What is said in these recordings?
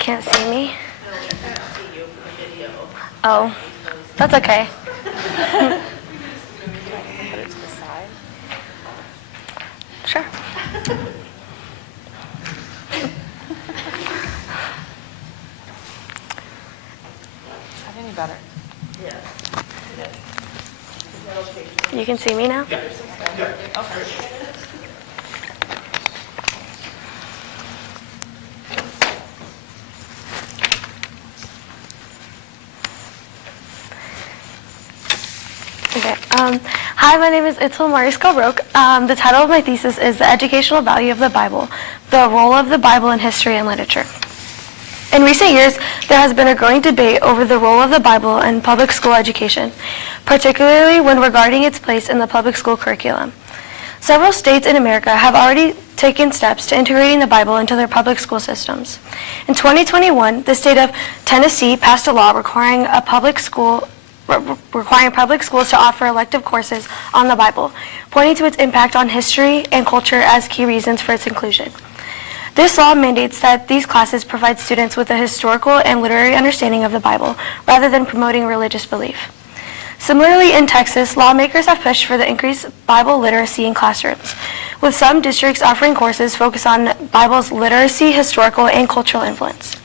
can't see me? No, we can't see you from the video. Oh, that's okay. Put it to the side. Sure. Is that any better? Yes. Yes. Is that okay? You can see me now? Okay. Okay. Hi, my name is Itzel Mariscal-Roque. The title of my thesis is The Educational Value of the Bible, the Role of the Bible in History and Literature. In recent years, there has been a growing debate over the role of the Bible in public school education, particularly when regarding its place in the public school curriculum. Several states in America have already taken steps to integrating the Bible into their public school systems. In 2021, the state of Tennessee passed a law requiring public schools to offer elective courses on the Bible, pointing to its impact on history and culture as key reasons for its inclusion. This law mandates that these classes provide students with a historical and literary understanding of the Bible, rather than promoting religious belief. Similarly, in Texas, lawmakers have pushed for the increased Bible literacy in classrooms, with some districts offering courses focused on Bible's literacy, historical, and cultural influence.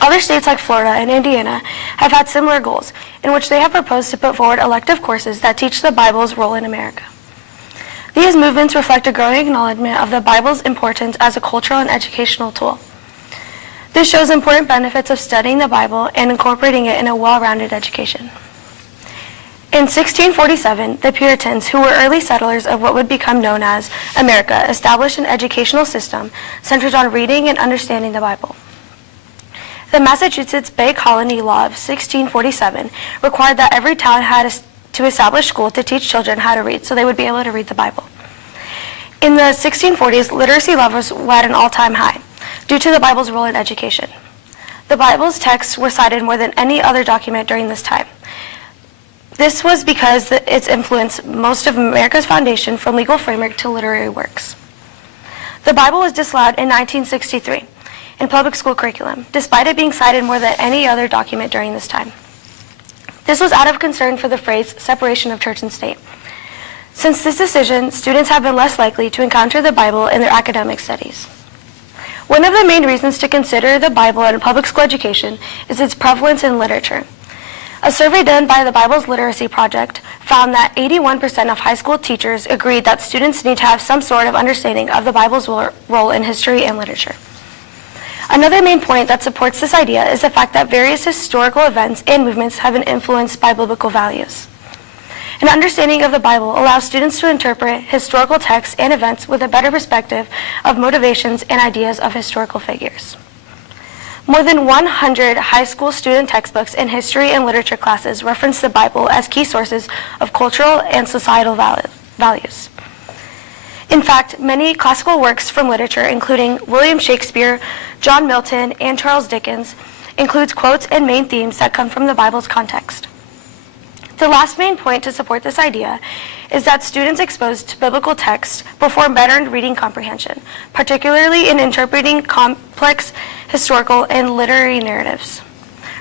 Other states like Florida and Indiana have had similar goals, in which they have proposed to put forward elective courses that teach the Bible's role in America. These movements reflect a growing acknowledgement of the Bible's importance as a cultural and educational tool. This shows important benefits of studying the Bible and incorporating it in a well-rounded education. In 1647, the Puritans, who were early settlers of what would become known as America, established an educational system centered on reading and understanding the Bible. The Massachusetts Bay Colony Law of 1647 required that every town had to establish school to teach children how to read so they would be able to read the Bible. In the 1640s, literacy levels were at an all-time high due to the Bible's role in education. The Bible's texts were cited more than any other document during this time. This was because its influenced most of America's foundation from legal framework to literary works. The Bible was disallowed in 1963 in public school curriculum, despite it being cited more than any other document during this time. This was out of concern for the phrase separation of church and state. Since this decision, students have been less likely to encounter the Bible in their academic studies. One of the main reasons to consider the Bible in public school education is its prevalence in literature. A survey done by the Bible's Literacy Project found that 81% of high school teachers agreed that students need to have some sort of understanding of the Bible's role in history and literature. Another main point that supports this idea is the fact that various historical events and movements have been influenced by biblical values. An understanding of the Bible allows students to interpret historical texts and events with a better perspective of motivations and ideas of historical figures. More than 100 high school student textbooks in history and literature classes reference the Bible as key sources of cultural and societal values. In fact, many classical works from literature, including William Shakespeare, John Milton, and Charles Dickens, includes quotes and main themes that come from the Bible's context. The last main point to support this idea is that students exposed to biblical texts perform better in reading comprehension, particularly in interpreting complex historical and literary narratives.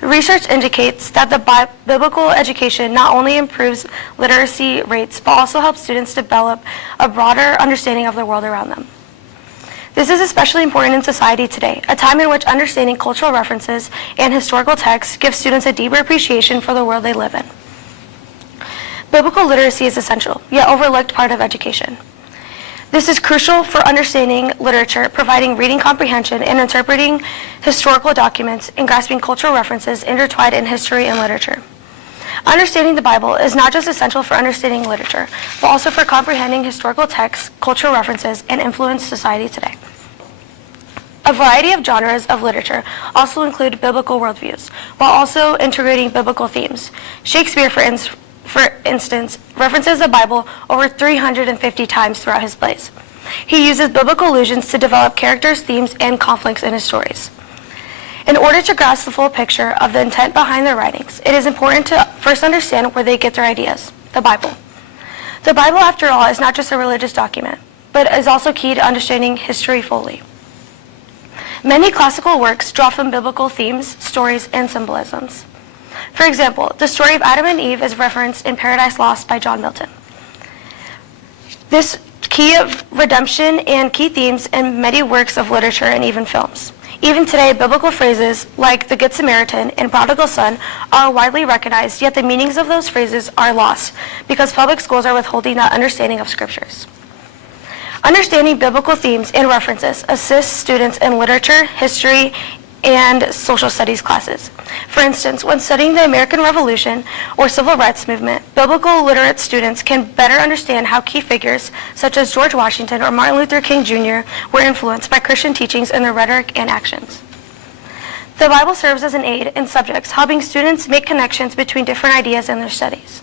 Research indicates that the biblical education not only improves literacy rates, but also helps students develop a broader understanding of the world around them. This is especially important in society today, a time in which understanding cultural references and historical texts gives students a deeper appreciation for the world they live in. Biblical literacy is essential, yet overlooked part of education. This is crucial for understanding literature, providing reading comprehension, and interpreting historical documents and grasping cultural references intertwined in history and literature. Understanding the Bible is not just essential for understanding literature, but also for comprehending historical texts, cultural references, and influence society today. A variety of genres of literature also include biblical worldviews, while also integrating biblical themes. Shakespeare, for instance, references the Bible over 350 times throughout his plays. He uses biblical allusions to develop characters, themes, and conflicts in his stories. In order to grasp the full picture of the intent behind their writings, it is important to first understand where they get their ideas, the Bible. The Bible, after all, is not just a religious document, but is also key to understanding history fully. Many classical works draw from biblical themes, stories, and symbolisms. For example, the story of Adam and Eve is referenced in Paradise Lost by John Milton. This key of redemption and key themes in many works of literature and even films. Even today, biblical phrases like the Good Samaritan and prodigal son are widely recognized, yet the meanings of those phrases are lost because public schools are withholding that understanding of scriptures. Understanding biblical themes and references assists students in literature, history, and social studies classes. For instance, when studying the American Revolution or Civil Rights Movement, biblical literate students can better understand how key figures such as George Washington or Martin Luther King Jr. were influenced by Christian teachings in their rhetoric and actions. The Bible serves as an aid in subjects, helping students make connections between different ideas in their studies.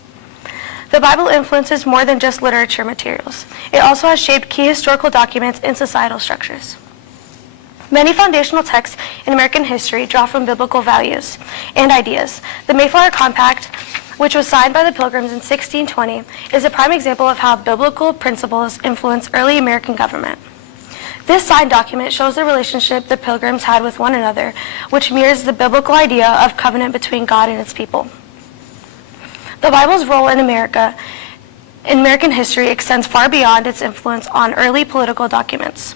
The Bible influences more than just literature materials. It also has shaped key historical documents and societal structures. Many foundational texts in American history draw from biblical values and ideas. The Mayflower Compact, which was signed by the Pilgrims in 1620, is a prime example of how biblical principles influenced early American government. This signed document shows the relationship the Pilgrims had with one another, which mirrors the biblical idea of covenant between God and its people. The Bible's role in American history extends far beyond its influence on early political documents.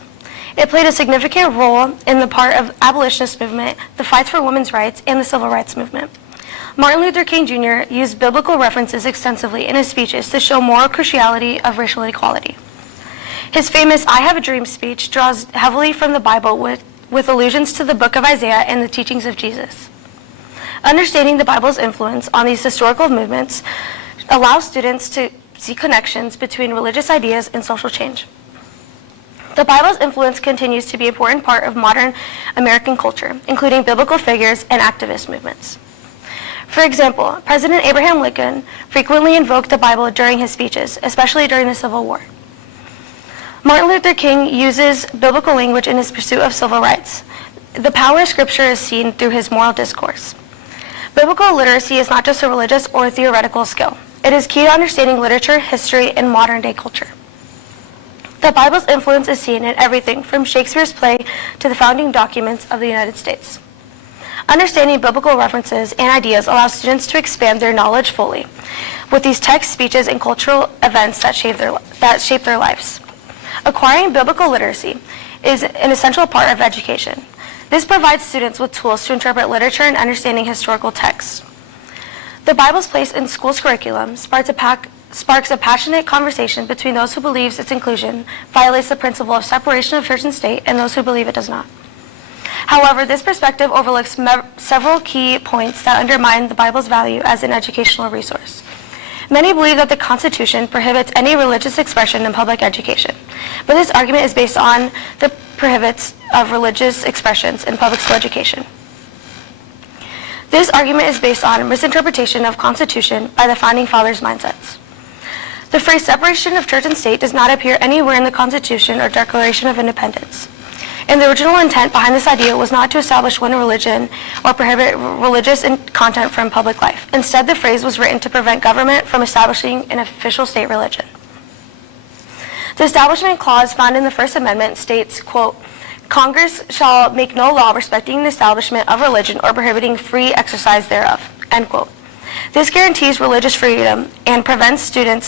It played a significant role in the part of abolitionist movement, the fights for women's rights, and the civil rights movement. Martin Luther King Jr. used biblical references extensively in his speeches to show moral cruciality of racial equality. His famous I Have a Dream speech draws heavily from the Bible with allusions to the book of Isaiah and the teachings of Jesus. Understanding the Bible's influence on these historical movements allows students to see connections between religious ideas and social change. The Bible's influence continues to be an important part of modern American culture, including biblical figures and activist movements. For example, President Abraham Lincoln frequently invoked the Bible during his speeches, especially during the Civil War. Martin Luther King uses biblical language in his pursuit of civil rights. The power of Scripture is seen through his moral discourse. Biblical literacy is not just a religious or theoretical skill. It is key to understanding literature, history, and modern-day culture. The Bible's influence is seen in everything from Shakespeare's play to the founding documents of the United States. Understanding biblical references and ideas allows students to expand their knowledge fully with these texts, speeches, and cultural events that shape their lives. Acquiring biblical literacy is an essential part of education. This provides students with tools to interpret literature and understanding historical texts. The Bible's place in school's curriculum sparks a passionate conversation between those who believe its inclusion violates the principle of separation of church and state and those who believe it does not. However, this perspective overlooks several key points that undermine the Bible's value as an educational resource. Many believe that the Constitution prohibits any religious expression in public education, but this argument is based on the prohibits of religious expressions in public school education. This argument is based on misinterpretation of Constitution by the Founding Fathers' mindsets. The phrase separation of church and state does not appear anywhere in the Constitution or Declaration of Independence. And the original intent behind this idea was not to establish one religion or prohibit religious content from public life. Instead, the phrase was written to prevent government from establishing an official state religion. The Establishment Clause found in the First Amendment states, quote, Congress shall make no law respecting the establishment of religion or prohibiting free exercise thereof, end quote. This guarantees religious freedom and prevents the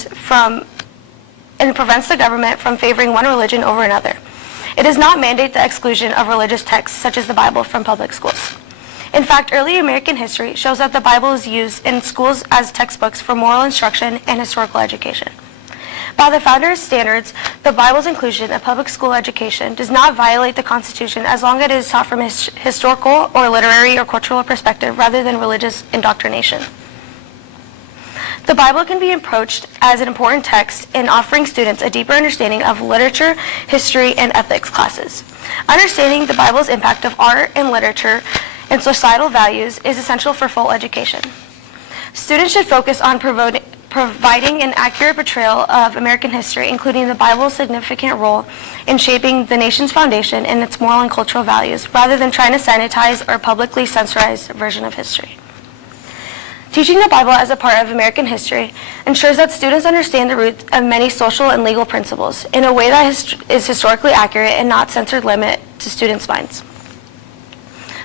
government from favoring one religion over another. It does not mandate the exclusion of religious texts such as the Bible from public schools. In fact, early American history shows that the Bible is used in schools as textbooks for moral instruction and historical education. By the founders' standards, the Bible's inclusion in public school education does not violate the Constitution as long as it is taught from a historical or literary or cultural perspective rather than religious indoctrination. The Bible can be approached as an important text in offering students a deeper understanding of literature, history, and ethics classes. Understanding the Bible's impact of art and literature and societal values is essential for full education. Students should focus on providing an accurate portrayal of American history, including the Bible's significant role in shaping the nation's foundation and its moral and cultural values, rather than trying to sanitize or publicly censorize a version of history. Teaching the Bible as a part of American history ensures that students understand the roots of many social and legal principles in a way that is historically accurate and not censored limit to students' minds.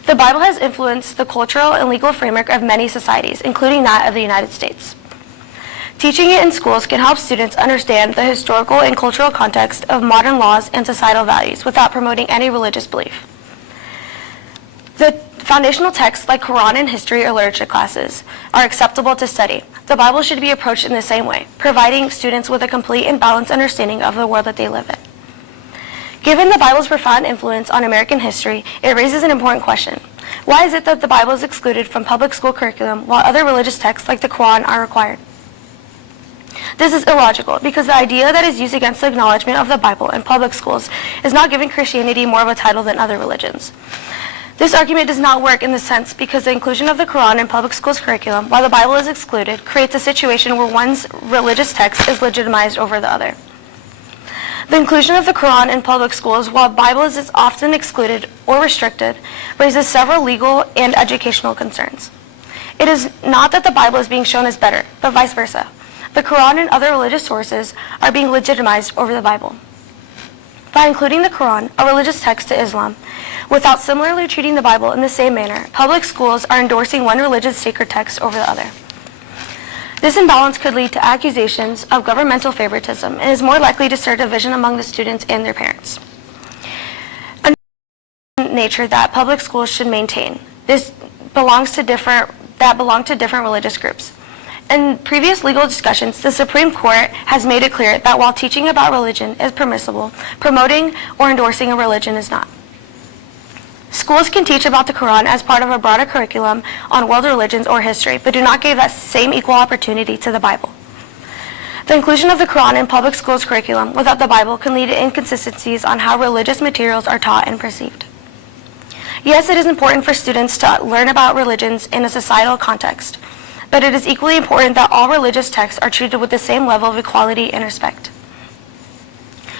The Bible has influenced the cultural and legal framework of many societies, including that of the United States. Teaching it in schools can help students understand the historical and cultural context of modern laws and societal values without promoting any religious belief. The foundational texts like Quran and history or literature classes are acceptable to study. The Bible should be approached in the same way, providing students with a complete and balanced understanding of the world that they live in. Given the Bible's profound influence on American history, it raises an important question. Why is it that the Bible is excluded from public school curriculum while other religious texts like the Quran are required? This is illogical because the idea that is used against the acknowledgement of the Bible in public schools is not giving Christianity more of a title than other religions. This argument does not work in the sense because the inclusion of the Quran in public schools curriculum, while the Bible is excluded, creates a situation where one's religious text is legitimized over the other. The inclusion of the Quran in public schools, while the Bible is often excluded or restricted, raises several legal and educational concerns. It is not that the Bible is being shown as better, but vice versa. The Quran and other religious sources are being legitimized over the Bible. By including the Quran, a religious text to Islam, without similarly treating the Bible in the same manner, public schools are endorsing one religious sacred text over the other. This imbalance could lead to accusations of governmental favoritism and is more likely to stir division among the students and their parents. Another nature that public schools should maintain. This belongs to different religious groups. In previous legal discussions, the Supreme Court has made it clear that while teaching about religion is permissible, promoting or endorsing a religion is not. Schools can teach about the Quran as part of a broader curriculum on world religions or history, but do not give that same equal opportunity to the Bible. The inclusion of the Quran in public schools curriculum without the Bible can lead to inconsistencies on how religious materials are taught and perceived. Yes, it is important for students to learn about religions in a societal context, but it is equally important that all religious texts are treated with the same level of equality and respect.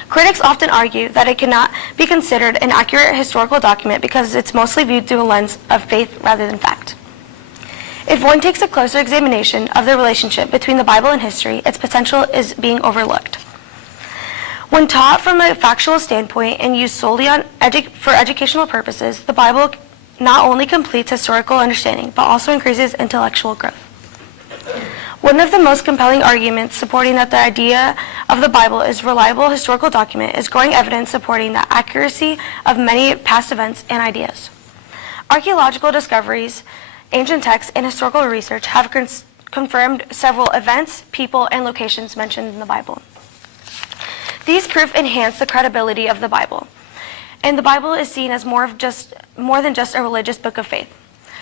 Critics often argue that it cannot be considered an accurate historical document because it's mostly viewed through a lens of faith rather than fact. If one takes a closer examination of the relationship between the Bible and history, its potential is being overlooked. When taught from a factual standpoint and used solely for educational purposes, the Bible not only completes historical understanding, but also increases intellectual growth. One of the most compelling arguments supporting that the idea of the Bible is a reliable historical document is growing evidence supporting the accuracy of many past events and ideas. Archaeological discoveries, ancient texts, and historical research have confirmed several events, people, and locations mentioned in the Bible. These proofs enhance the credibility of the Bible, and the Bible is seen as more than just a religious book of faith.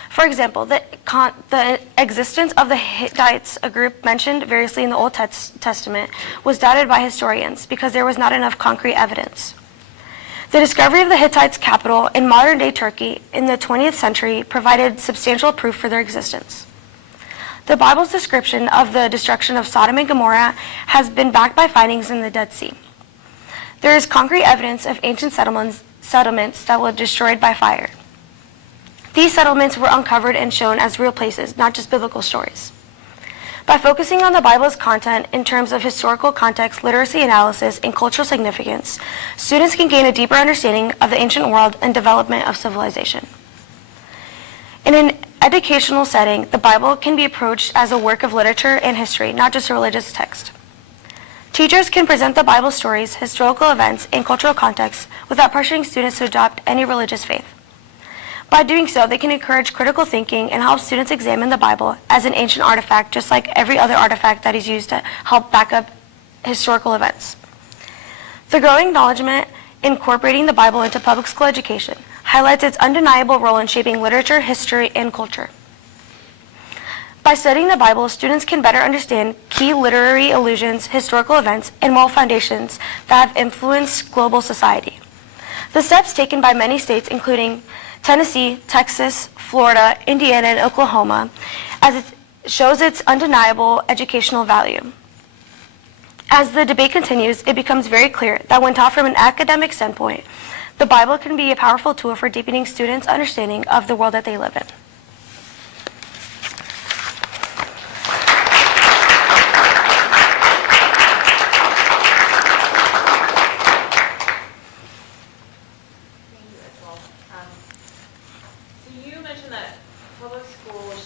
For example, the existence of the Hittites, a group mentioned variously in the Old Testament, was doubted by historians because there was not enough concrete evidence. The discovery of the Hittites' capital in modern-day Turkey in the 20th century provided substantial proof for their existence. The Bible's description of the destruction of Sodom and Gomorrah has been backed by findings in the Dead Sea. There is concrete evidence of ancient settlements that were destroyed by fire. These settlements were uncovered and shown as real places, not just biblical stories. By focusing on the Bible's content in terms of historical context, literacy analysis, and cultural significance, students can gain a deeper understanding of the ancient world and development of civilization. In an educational setting, the Bible can be approached as a work of literature and history, not just a religious text. Teachers can present the Bible stories, historical events, and cultural contexts without pressuring students to adopt any religious faith. By doing so, they can encourage critical thinking and help students examine the Bible as an ancient artifact, just like every other artifact that is used to help back up historical events. The growing acknowledgement incorporating the Bible into public school education highlights its undeniable role in shaping literature, history, and culture. By studying the Bible, students can better understand key literary allusions, historical events, and moral foundations that have influenced global society. The steps taken by many states, including Tennessee, Texas, Florida, Indiana, and Oklahoma, as it shows its undeniable educational value. As the debate continues, it becomes very clear that when taught from an academic standpoint, the Bible can be a powerful tool for deepening students' understanding of the world that they live in. So you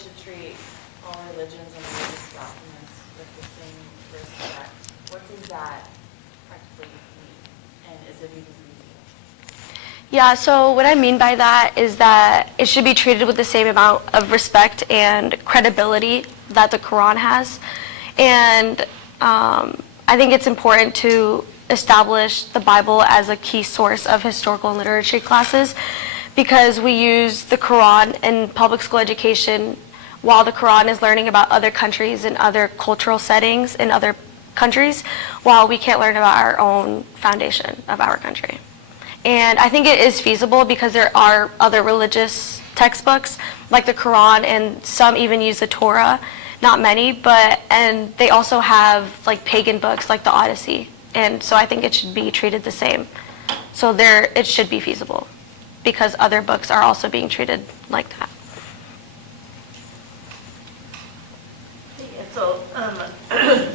should treat all religions and religious documents with the same respect. What does that practically mean? And is it even reasonable? Yeah, so what I mean by that is that it should be treated with the same amount of respect and credibility that the Quran has. And I think it's important to establish the Bible as a key source of historical and literature classes, because we use the Quran in public school education while the Quran is learning about other countries and other cultural settings in other countries, while we can't learn about our own foundation of our country. And I think it is feasible because there are other religious textbooks like the Quran, and some even use the Torah, not many, and they also have like pagan books like the Odyssey. And so I think it should be treated the same. So it should be feasible because other books are also being treated like that. So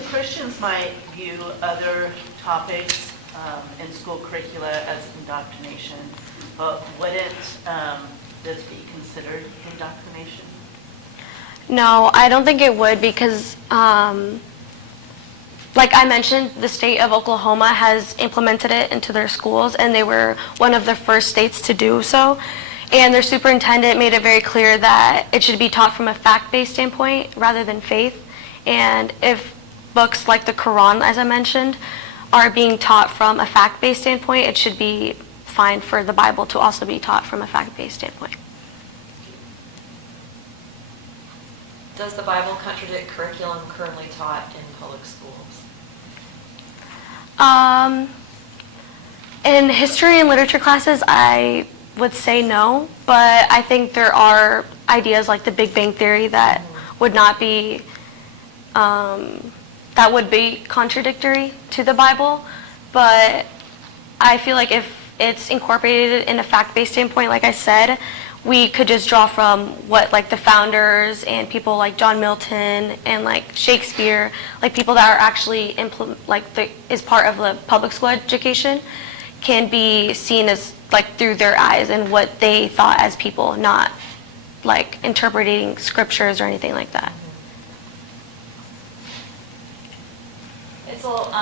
Christians might view other topics in school curricula as indoctrination, but wouldn't this be considered indoctrination? No, I don't think it would, because like I mentioned, the state of Oklahoma has implemented it into their schools, and they were one of the first states to do so. And their superintendent made it very clear that it should be taught from a fact-based standpoint rather than faith. And if books like the Quran, as I mentioned, are being taught from a fact-based standpoint, it should be fine for the Bible to also be taught from a fact-based standpoint. Does the Bible contradict curriculum currently taught in public schools? In history and literature classes, I would say no, but I think there are ideas like the Big Bang Theory that would not be, that would be contradictory to the Bible. But I feel like if it's incorporated in a fact-based standpoint, like I said, we could just draw from what like the founders and people like John Milton and like Shakespeare, like people that are actually is part of the public school education, can be seen as like through their eyes and what they thought as people, not like interpreting scriptures or anything like that. Itzel,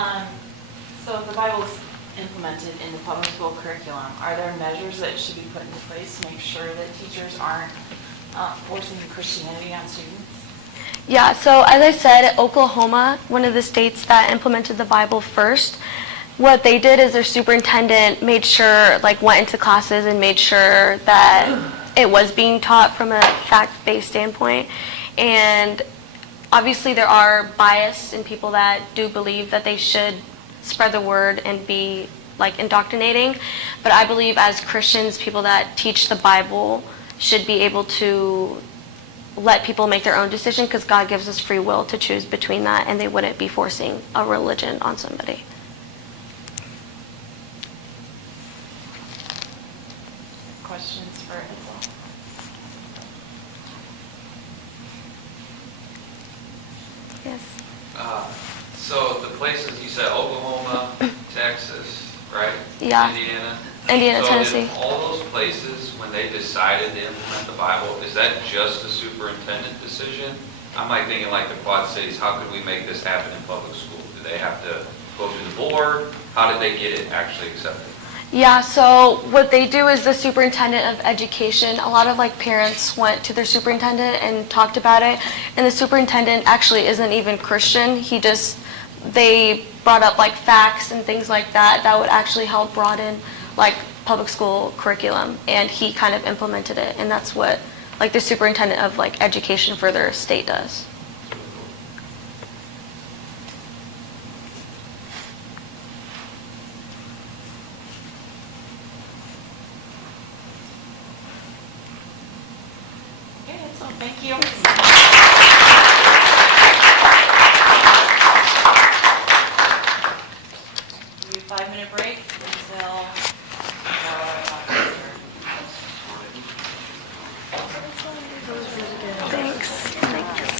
so the Bible's implemented in the public school curriculum. Are there measures that should be put into place to make sure that teachers aren't forcing Christianity on students? Yeah, so as I said, Oklahoma, one of the states that implemented the Bible first, what they did is their superintendent made sure, like went into classes and made sure that it was being taught from a fact-based standpoint. And obviously there are bias in people that do believe that they should spread the word and be like indoctrinating, but I believe as Christians, people that teach the Bible should be able to let people make their own decision, because God gives us free will to choose between that, and they wouldn't be forcing a religion on somebody. Questions for Itzel? Yes. So the places you said, Oklahoma, Texas, right? Yeah. Indiana, so Tennessee. in all those places, when they decided to implement the Bible, is that just a superintendent decision? I'm like thinking like the Quad Cities, how could we make this happen in public school? Do they have to go through the board? How did they get it actually accepted? Yeah, so what they do is the superintendent of education, a lot of like parents went to their superintendent and talked about it, and the superintendent actually isn't even Christian. They brought up like facts and things like that would actually help broaden like public school curriculum, and he kind of implemented it, and that's what like the superintendent of like education for their state does.